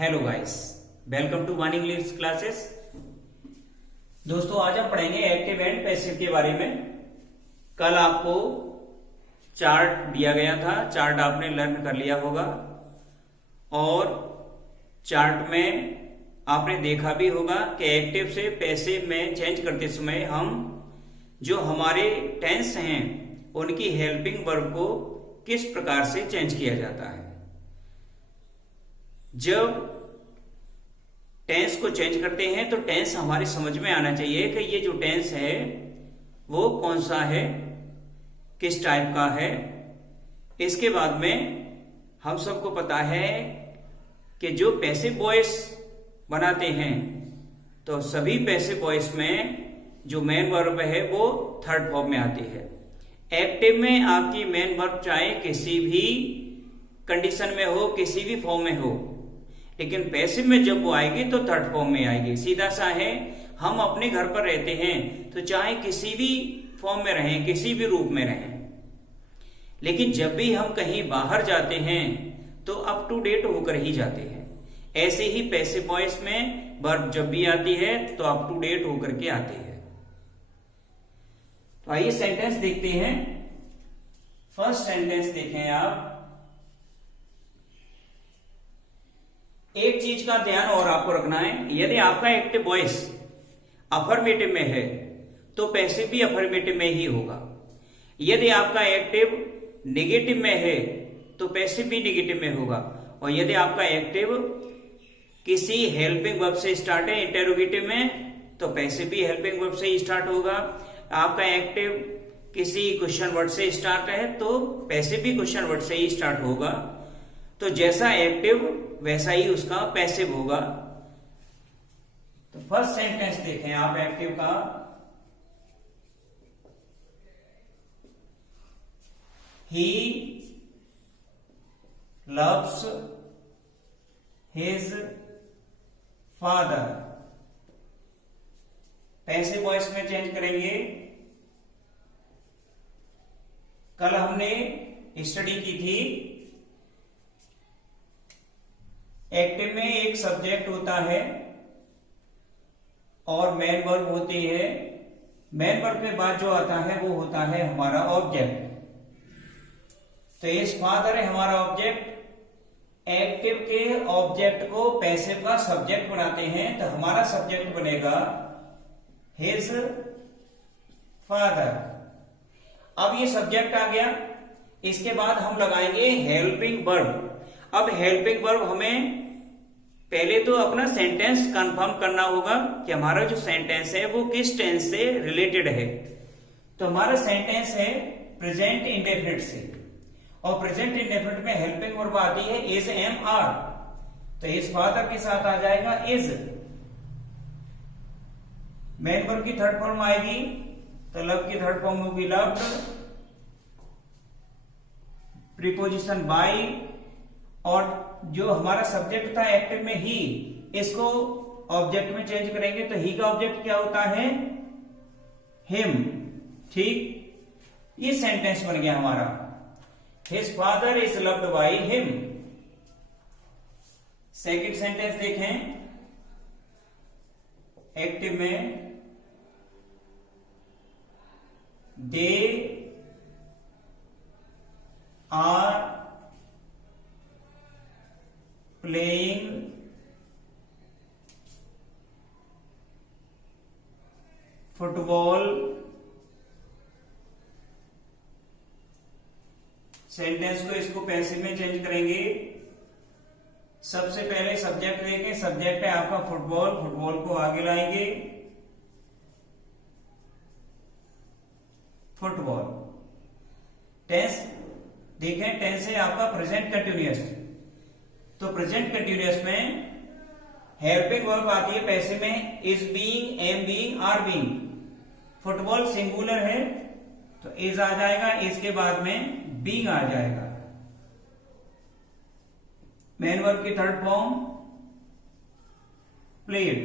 Hello guys, welcome to one English classes. दोस्तों, आज हम पढ़ेंगे एक्टिव एंड पैसिव के बारे में। कल आपको चार्ट दिया गया था, चार्ट आपने लर्न कर लिया होगा और चार्ट में आपने देखा भी होगा कि एक्टिव से पैसिव में चेंज करते समय हम जो हमारे टेंस हैं उनकी हेल्पिंग वर्ब को किस प्रकार से चेंज किया जाता है। जब टेंस को चेंज करते हैं तो टेंस हमारे समझ में आना चाहिए कि ये जो टेंस है वो कौन सा है, किस टाइप का है। इसके बाद में हम सबको पता है कि जो पैसिव वॉइस बनाते हैं तो सभी पैसिव वॉइस में जो मेन वर्ब है वो थर्ड फॉर्म में आती है। एक्टिव में आपकी मेन वर्ब चाहे किसी भी कंडीशन में हो, किसी भी फॉर्म में हो, लेकिन पैसिव में जब वो आएगी तो थर्ड फॉर्म में आएगी। सीधा सा है, हम अपने घर पर रहते हैं तो चाहे किसी भी फॉर्म में रहें, किसी भी रूप में रहें, लेकिन जब भी हम कहीं बाहर जाते हैं तो अप टू डेट होकर ही जाते हैं। ऐसे ही पैसिव वॉइस में वर्ब जब भी आती है तो अप टू डेट होकर के आती है। तो आइए सेंटेंस देखते हैं। फर्स्ट सेंटेंस देखें आप। एक चीज का ध्यान और आपको रखना है, यदि आपका एक्टिव वॉइस अफर्मेटिव में है तो पैसिव भी अफर्मेटिव में ही होगा। यदि आपका एक्टिव नेगेटिव में है तो पैसिव भी नेगेटिव में होगा। और यदि आपका एक्टिव किसी हेल्पिंग वर्ब से स्टार्ट है इंटेरोगेटिव में तो पैसिव भी हेल्पिंग वर्ब से ही स्टार्ट होगा। आपका एक्टिव किसी क्वेश्चन वर्ड से स्टार्ट है तो पैसिव भी क्वेश्चन वर्ड से ही स्टार्ट होगा। तो जैसा एक्टिव वैसा ही उसका पैसिव होगा। तो फर्स्ट सेंटेंस देखें आप एक्टिव का। He loves his father. Passive voice में चेंज करेंगे। कल हमने स्टडी की थी, एक्टिव में एक सब्जेक्ट होता है और मेन वर्ब होती है। मेन वर्ब के बाद जो आता है वो होता है हमारा ऑब्जेक्ट। तो इस फादर है हमारा ऑब्जेक्ट। एक्टिव के ऑब्जेक्ट को पैसिव का सब्जेक्ट बनाते हैं तो हमारा सब्जेक्ट बनेगा हिज फादर। अब ये सब्जेक्ट आ गया, इसके बाद हम लगाएंगे हेल्पिंग वर्ब। अब हेल्पिंग वर्ब हमें पहले तो अपना सेंटेंस कंफर्म करना होगा कि हमारा जो सेंटेंस है वो किस टेंस से रिलेटेड है। तो हमारा सेंटेंस है प्रेजेंट इंडेफिनिट से, और प्रेजेंट इंडेफिनिट में हेल्पिंग वर्ब आती है इज, एम, आर। तो इस फादर के साथ आ जाएगा इज। मेन वर्ब की थर्ड फॉर्म आएगी तो लव की थर्ड फॉर्म होगी लव्ड। प्रीपोजिशन बाय, और जो हमारा सब्जेक्ट था एक्टिव में ही, इसको ऑब्जेक्ट में चेंज करेंगे तो ही का ऑब्जेक्ट क्या होता है, हिम। ठीक, ये सेंटेंस बन गया हमारा, his father is loved by him. Second sentence देखें एक्टिव में। They are playing football. Sentence को इसको पैसिव में चेंज करेंगे। सबसे पहले सब्जेक्ट देखें, सब्जेक्ट है आपका फुटबॉल, फुटबॉल को आगे लाएंगे फुटबॉल। टेंस देखें, टेंस है आपका प्रेजेंट कंटिन्यूअस। तो प्रेजेंट कंटिन्यूअस में हेल्पिंग वर्ब आती है पैसिव में is being, am being, are being. Football singular है तो इज आ जाएगा, इसके बाद में बीइंग आ जाएगा। मेन वर्ब की थर्ड फॉर्म प्लेड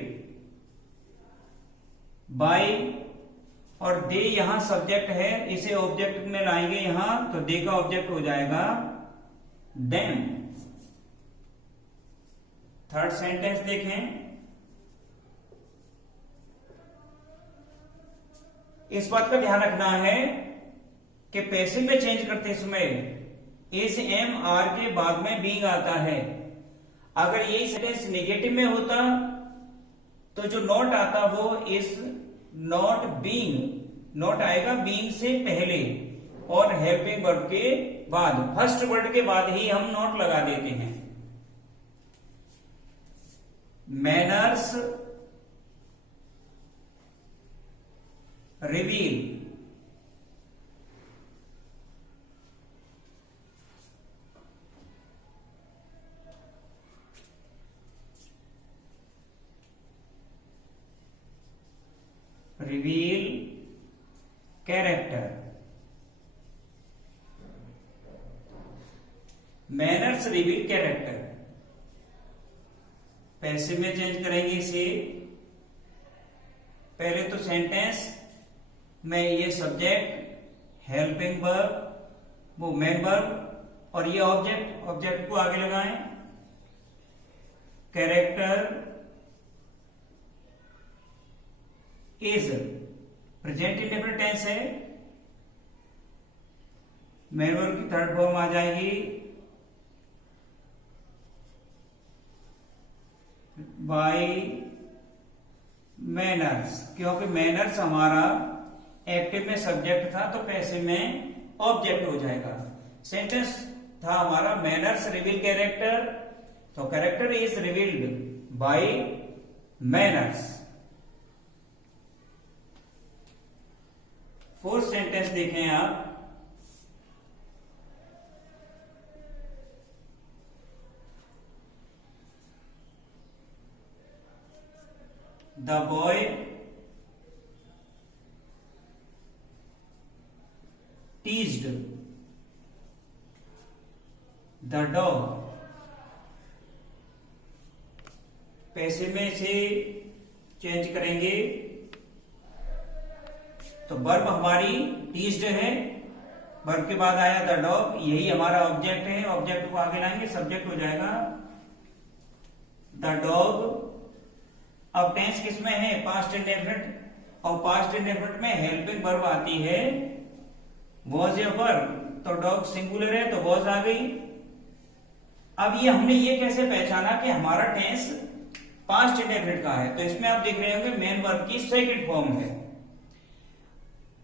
बाय, और दे यहां सब्जेक्ट है, इसे ऑब्जेक्ट में लाएंगे यहां तो दे का ऑब्जेक्ट हो जाएगा देम। थर्ड सेंटेंस देखें। इस बात का ध्यान रखना है कि पैसिव में चेंज करते समय इस एम आर के बाद में बीइंग आता है। अगर यही सेंटेंस नेगेटिव में होता तो जो नॉट आता वो इस नॉट बीइंग, नॉट आएगा बीइंग से पहले और हेल्पिंग वर्ब के बाद, फर्स्ट वर्ड के बाद ही हम नॉट लगा देते हैं। Manners reveal, reveal character. Manners reveal character, passive में चेंज करेंगे इसे। पहले तो सेंटेंस में ये सब्जेक्ट, हेल्पिंग वर्ब, वो मेन वर्ब और ये ऑब्जेक्ट, ऑब्जेक्ट को आगे लगाएं। Character is present indefinite tense है, मेन वर्ब की थर्ड फॉर्म आ जाएगी बाय मैनर्स, क्योंकि मैनर्स हमारा एक्टिव में सब्जेक्ट था तो पैसिव में ऑब्जेक्ट हो जाएगा। सेंटेंस था हमारा मैनर्स रिवील कैरेक्टर, तो character is revealed bye manners. Fourth sentence देखें आप। The boy teased the dog. Passive में से चेंज करेंगे तो वर्ब हमारी टीज्ड है, वर्ब के बाद आया द डॉग, यही हमारा ऑब्जेक्ट है, ऑब्जेक्ट को आगे लाएंगे, सब्जेक्ट हो जाएगा द डॉग। अब टेंस किसमें है? पास्ट इंडेफिनिट, और पास्ट इंडेफिनिट में हेल्पिंग वर्ब आती है वॉज या वर्ब, तो डॉग सिंगुलर है तो वॉज आ गई। अब ये हमने ये कैसे पहचाना कि हमारा टेंस पास्ट इंडेफिनिट का है? तो इसमें आप देख रहे होंगे मेन वर्ब की सेकंड फॉर्म है।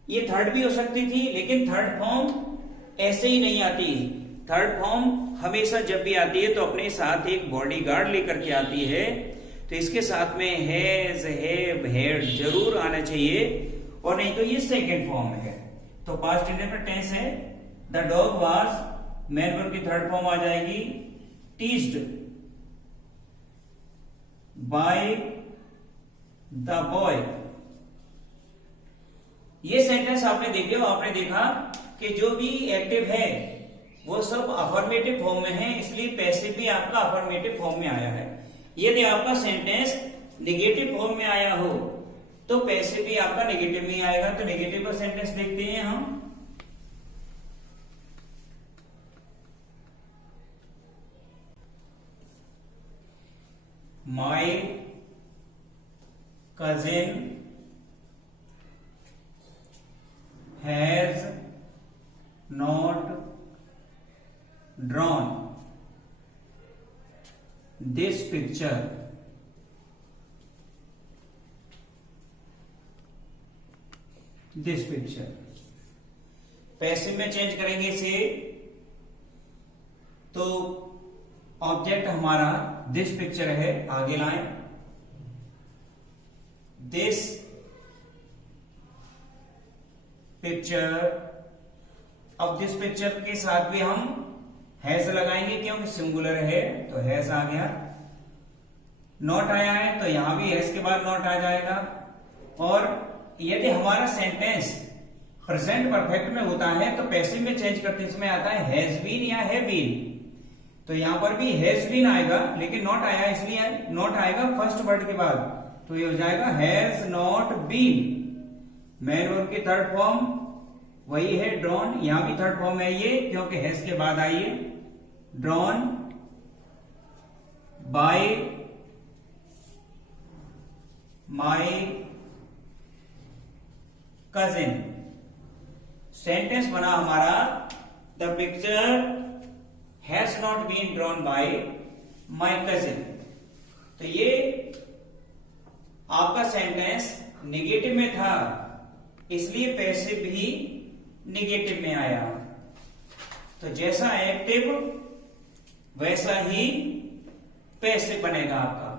ये थर्ड भी हो सकती थी, लेकिन थर्ड फॉर्म ऐसे ही नहीं आती। थर्ड फॉर्म हमेशा जब भी आती है तो अपने साथ एक बॉडीगार्ड लेकर के आती है, तो इसके साथ में हैज, हैव, हैड जरूर आना चाहिए, और नहीं तो ये सेकंड फॉर्म है। तो पास्ट इंडेफिनिट टेंस है the dog was, main verb की थर्ड फॉर्म आ जाएगी टीज्ड बाय द बॉय। ये सेंटेंस आपने देखे हो, आपने देखा कि जो भी एक्टिव है वो सब अफर्मेटिव फॉर्म में है, इसलिए पैसिव भी आपका अफर्मेटिव फॉर्म में आया है। यदि आपका सेंटेंस नेगेटिव फॉर्म में आया हो तो पैसिव भी आपका नेगेटिव में आएगा। तो नेगेटिव का सेंटेंस देखते हैं हम। My cousin has not drawn this picture. This picture passive में चेंज करेंगे इसे, तो ऑब्जेक्ट हमारा दिस पिक्चर है, आगे लाएं। दिस पिक्चर, अब दिस पिक्चर के साथ भी हम हैज लगाएंगे क्योंकि सिंगुलर है, तो हैज आ गया। नॉट आया है तो यहां भी हैज के बाद नॉट आ जाएगा। और यदि हमारा सेंटेंस प्रेजेंट परफेक्ट में होता है तो पैसिव में चेंज करते समय आता है हैज बीन या हैव बीन, तो यहां पर भी हैज बीन आएगा, लेकिन नॉट आया इसलिए नॉट आएगा फर्स्ट वर्ड के बाद, तो ये हो जाएगा has not been. Main verb की थर्ड फॉर्म वही है ड्रॉन, यहां भी थर्ड फॉर्म है ये क्योंकि हैज के बाद आई है drawn by my cousin. Sentence बना हमारा the picture has not been drawn by my cousin. तो ये आपका सेंटेंस निगेटिव में था, इसलिए पैसिव भी निगेटिव में आया। तो जैसा एक्टिव वैसा ही पैसिव बनेगा आपका।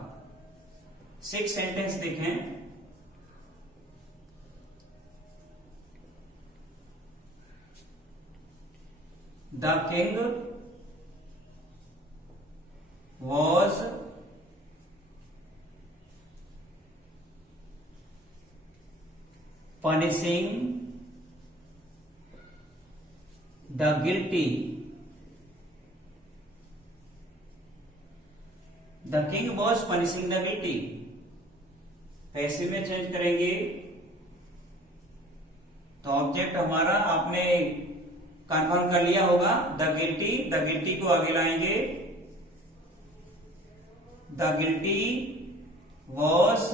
6 सेंटेंस देखें। The king was punishing the guilty. The king was punishing the guilty. Passive में चेंज करेंगे तो ऑब्जेक्ट हमारा आपने कंफर्म कर लिया होगा, द गिल्टी को आगे लाएंगे। The guilty was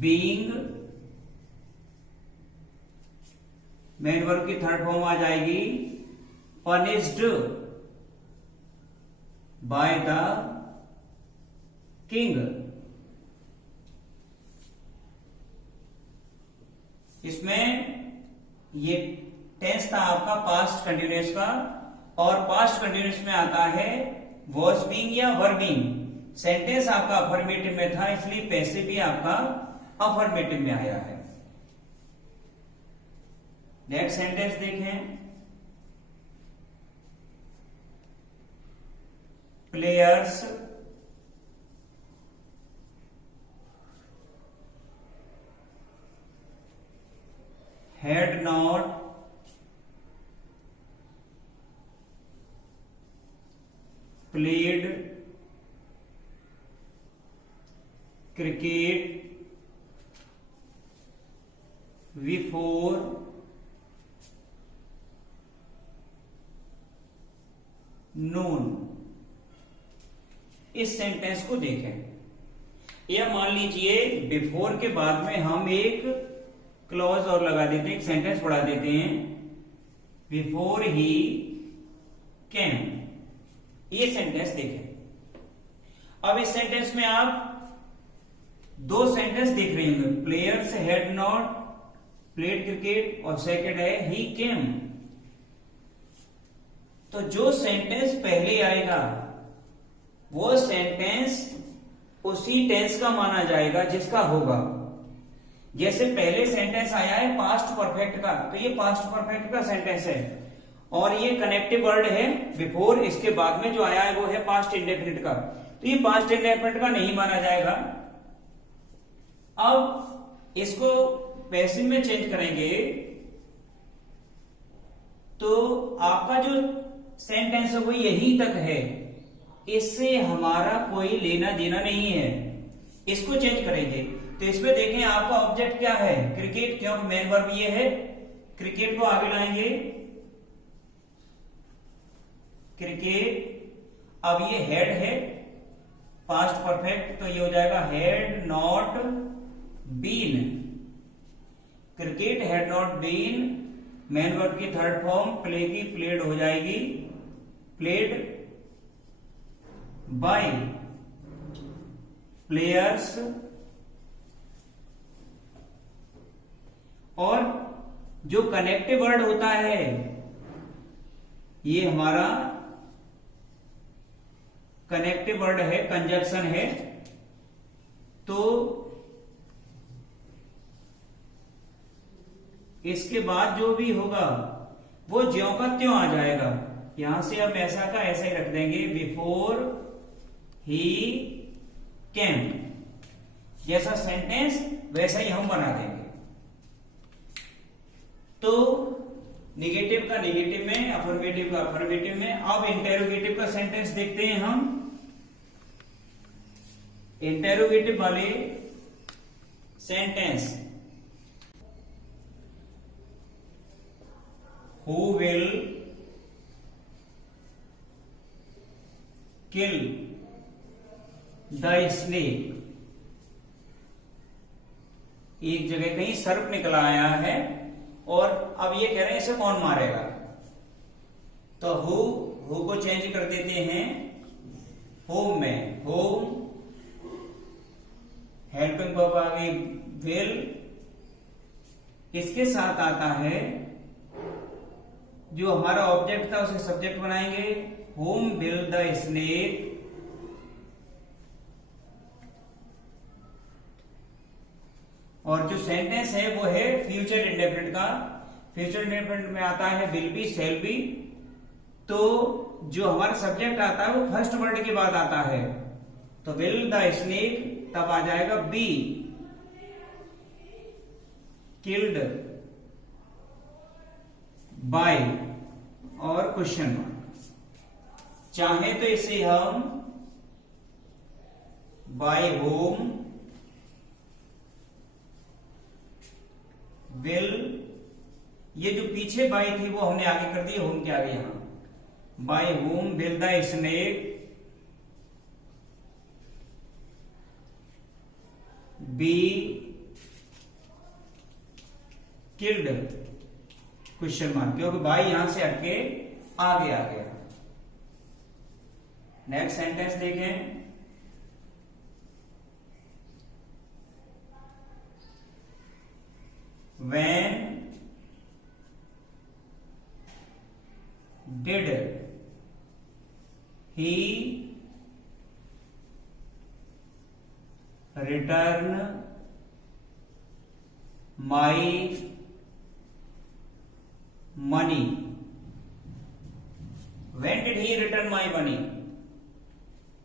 being, main verb की थर्ड फॉर्म आ जाएगी पनिश्ड बाय द किंग। इसमें ये टेंस था आपका पास्ट कंटिन्यूअस का, और पास्ट कंटिन्यूअस में आता है वॉज बीइंग या वर बीइंग। सेंटेंस आपका अफर्मेटिव में था, इसलिए पैसिव भी आपका अफर्मेटिव में आया है। नेक्स्ट सेंटेंस देखें। Players had not played cricket before noon। इस सेंटेंस को देखें। या मान लीजिए बिफोर के बाद में हम एक क्लॉज और लगा देते हैं, एक सेंटेंस बढ़ा देते हैं, बिफोर ही कैम। ये सेंटेंस देखें। अब इस सेंटेंस में आप 2 सेंटेंस देख रहे होंगे, players had not played cricket और सेकंड है ही केम। तो जो सेंटेंस पहले आएगा वो सेंटेंस उसी टेंस का माना जाएगा जिसका होगा। जैसे पहले सेंटेंस आया है पास्ट परफेक्ट का, तो ये पास्ट परफेक्ट का सेंटेंस है, और ये कनेक्टिव वर्ड है बिफोर, इसके बाद में जो आया है वो है पास्ट इंडेफिनिट का, तो ये पास्ट इंडेफिनिट का नहीं माना जाएगा। अब इसको पैसिव में चेंज करेंगे तो आपका जो सेंटेंस है वो यही तक है, इससे हमारा कोई लेना देना नहीं है। इसको चेंज करेंगे तो इसमें देखें आपका ऑब्जेक्ट क्या है, क्रिकेट, क्योंकि मेन वर्ब ये है। क्रिकेट को आगे लाएंगे, क्रिकेट। अब ये हेड है पास्ट परफेक्ट, तो ये हो जाएगा had not been. Cricket had not been, main verb की थर्ड फॉर्म प्ले की प्लेड हो जाएगी, प्लेड बाय प्लेयर्स। और जो कनेक्टिव वर्ड होता है ये हमारा कनेक्टिव वर्ड है, कंजक्शन है, तो इसके बाद जो भी होगा वो ज्यों का त्यों आ जाएगा। यहां से हम ऐसा का ऐसा ही रख देंगे, बिफोर ही कैम। जैसा सेंटेंस वैसा ही हम बना देंगे। तो निगेटिव का निगेटिव में, अफर्मेटिव का अफर्मेटिव में। अब इंटेरोगेटिव का सेंटेंस देखते हैं हम। इंटेरोगेटिव वाले sentence, who will kill the snake. एक जगह कहीं सर्प निकल आया है और अब ये कह रहे हैं इसे कौन मारेगा, तो हु को चेंज कर देते हैं होम में, होम हेल्पिंग वर्ब आ गई विल, इसके साथ आता है जो हमारा ऑब्जेक्ट था उसे सब्जेक्ट बनाएंगे, होम विल द स्नेक और जो सेंटेंस है वो है फ्यूचर इंडेफिनिट का। फ्यूचर इंडेफिनिट में आता है विल बी, शैल बी, तो जो हमारा सब्जेक्ट आता है वो फर्स्ट वर्ड के बाद आता है, तो विल द स्नेक तब आ जाएगा बी किल्ड बाय और क्वेश्चन मार्क। चाहे तो इसे हम बाय होम विल, ये जो पीछे बाय थी वो हमने आगे कर दी, होम के आगे यहां by home will the snake be killed question mark, क्योंकि बाय यहां से हटके आगे आ गया। नेक्स्ट सेंटेंस देखें, when did he return my money? When did he return my money?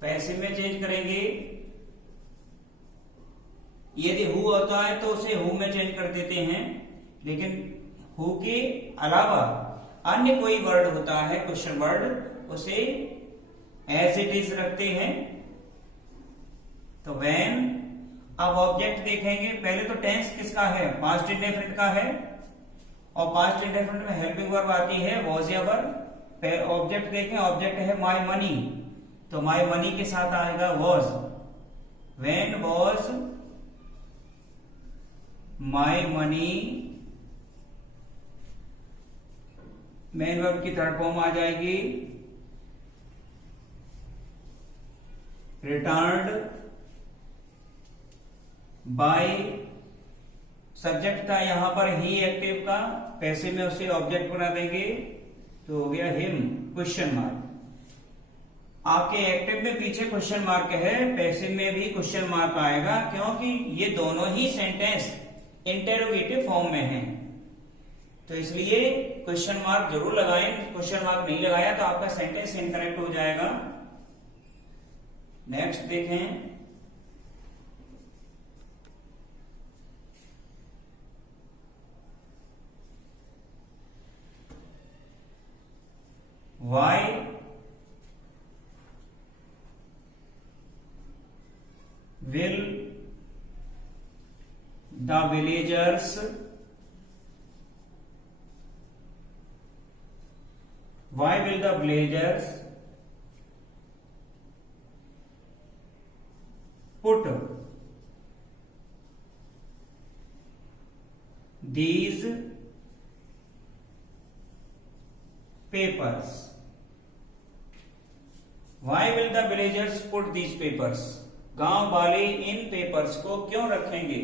पैसे में चेंज करेंगे, यदि हु होता है तो उसे हु में चेंज कर देते हैं, लेकिन हु के अलावा अन्य कोई वर्ड होता है क्वेश्चन वर्ड, उसे एज इट इज रखते हैं। तो व्हेन, अब ऑब्जेक्ट देखेंगे, पहले तो टेंस किसका है, पास्ट इंडेफिनिट का है, और पास्ट इंडेफिनिट में हेल्पिंग वर्ब आती है वॉज या वर। ऑब्जेक्ट देखें, ऑब्जेक्ट है माई मनी, तो माई मनी के साथ आएगा was. When was my money, main verb की थर्ड फॉर्म आ जाएगी रिटर्न्ड बाय, सब्जेक्ट था यहां पर ही एक्टिव का, पैसे में उसे ऑब्जेक्ट बना देंगे तो हो गया हिम क्वेश्चन मार्क। आपके एक्टिव में पीछे क्वेश्चन मार्क है, पैसे में भी क्वेश्चन मार्क आएगा, क्योंकि ये दोनों ही सेंटेंस इंटेरोगेटिव फॉर्म में हैं, तो इसलिए क्वेश्चन मार्क जरूर लगाएं। क्वेश्चन मार्क नहीं लगाया तो आपका सेंटेंस इनकरेक्ट हो जाएगा। नेक्स्ट देखें, why will the villagers why will the villagers put these papers? Why will the villagers put these papers? गांव वाले इन पेपर्स को क्यों रखेंगे?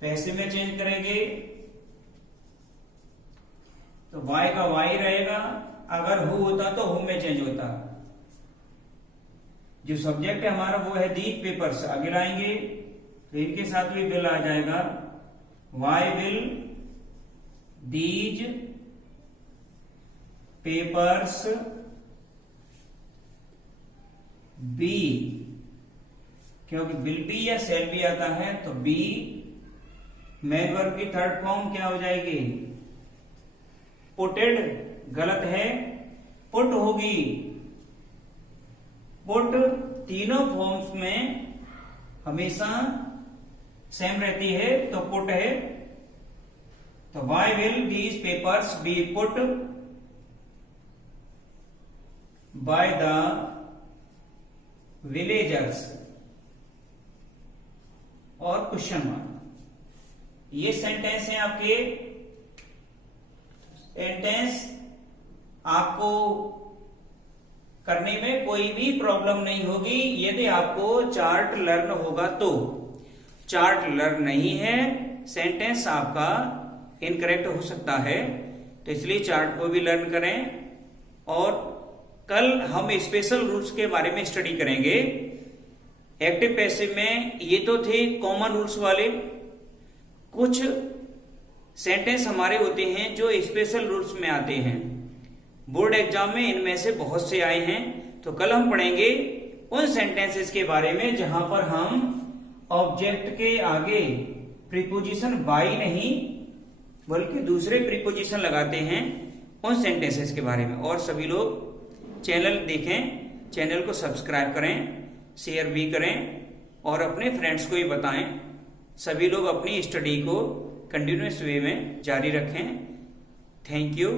पैसे में चेंज करेंगे तो वाई का वाई रहेगा, अगर हु होता तो हु में चेंज होता। जो सब्जेक्ट है हमारा वो है दीज पेपर्स, आगे लाएंगे तो इनके साथ भी विल आ जाएगा, why will these papers be, क्योंकि विल बी या शैल बी आता है तो बी मेन वर्ब की थर्ड फॉर्म क्या हो जाएगी, पुटेड, गलत है, पुट होगी। पुट तीनों फॉर्म्स में हमेशा सेम रहती है, तो पुट है, तो why will these papers be put by the villagers और क्वेश्चन मार्क। ये सेंटेंस है आपके। सेंटेंस आपको करने में कोई भी प्रॉब्लम नहीं होगी यदि आपको चार्ट लर्न होगा तो। चार्ट लर्न नहीं है, सेंटेंस आपका इनकरेक्ट हो सकता है, तो इसलिए चार्ट को भी लर्न करें। और कल हम स्पेशल रूल्स के बारे में स्टडी करेंगे। एक्टिव पैसिव में ये तो थे कॉमन रूल्स वाले, कुछ सेंटेंस हमारे होते हैं जो स्पेशल रूल्स में आते हैं। बोर्ड एग्जाम में इनमें से बहुत से आए हैं, तो कल हम पढ़ेंगे उन सेंटेंसेस के बारे में जहां पर हम ऑब्जेक्ट के आगे प्रीपोजिशन बाई नहीं बल्कि दूसरे प्रीपोजिशन लगाते हैं, उन सेंटेंसेस के बारे में। और सभी लोग चैनल देखें, चैनल को सब्सक्राइब करें, शेयर भी करें और अपने फ्रेंड्स को ही बताएं। सभी लोग अपनी स्टडी को कंटिन्यूअस वे में जारी रखें। Thank you.